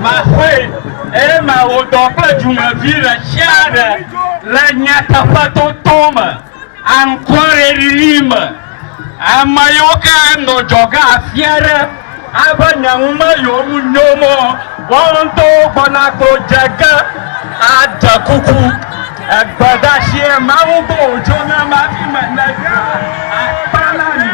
ma foi e ma odopa jumavira chara la nyata pato toma ancora lima amayoka no joga afiara abanya uma yomu nyomo wonto bonako jaga ada kuku agbada shie mawugo jona mafi managa apalani.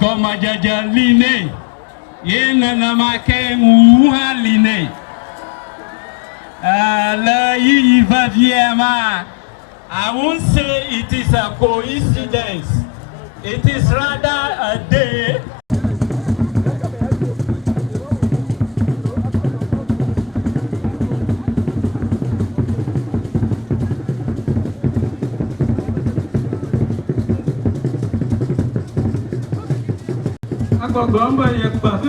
Goma jaja line yena namake muha line la yi va viema. I won't say it is a coincidence. It is rather a day. Gomba yakba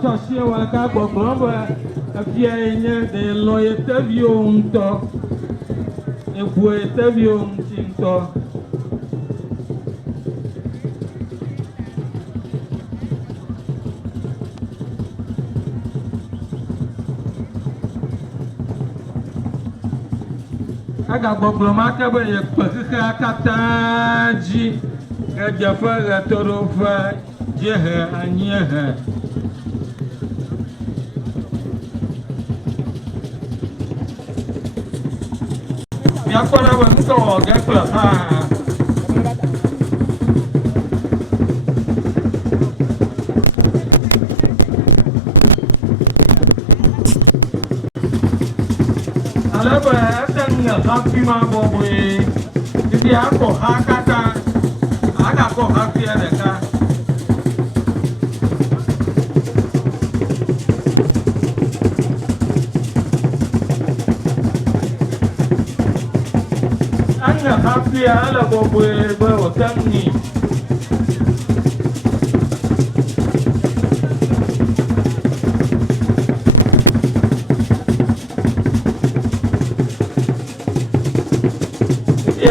tsɔsi wɔleka gbɔgblɔ be efia yi nye ɖe lɔ ye teviwo ŋutɔ eʋu ye teviwo ŋuti ŋutɔ. Agagbɔgblɔ ma ke be ye kpe xexea katã dzi ɣedzeƒe ɣetoɖoƒe dziehe anyiehe. Miakpɔ ɖa be ŋutɔ wɔ ge kple hã. Alebe ete nye hafi ma bɔbɔe, titi akɔ ha katã, agakɔ hafia ɖeka. Anye hafia ele bɔbɔe be wòte ŋui.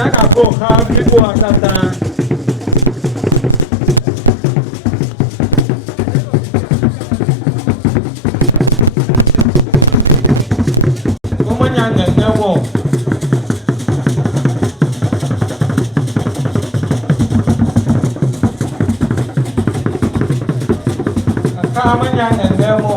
Agakɔ ha bliboa katã. Womenya ŋeŋe wɔ. Aka menya ŋeŋe wɔ.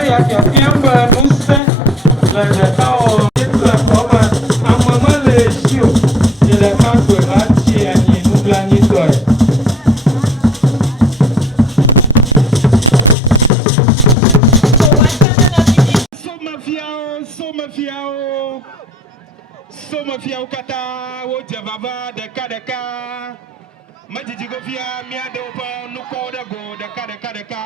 Eya fiafia be ŋusẽ le ɖeka wɔ le xɔ me ame mele esi o, ye ɖeka koe atsi anyi nublanuitɔe. Somefiawo katã wodze vava ɖekaɖeka. Medzidzi go fia mía ɖewo ƒe nukɔwo ɖe go ɖekaɖeka.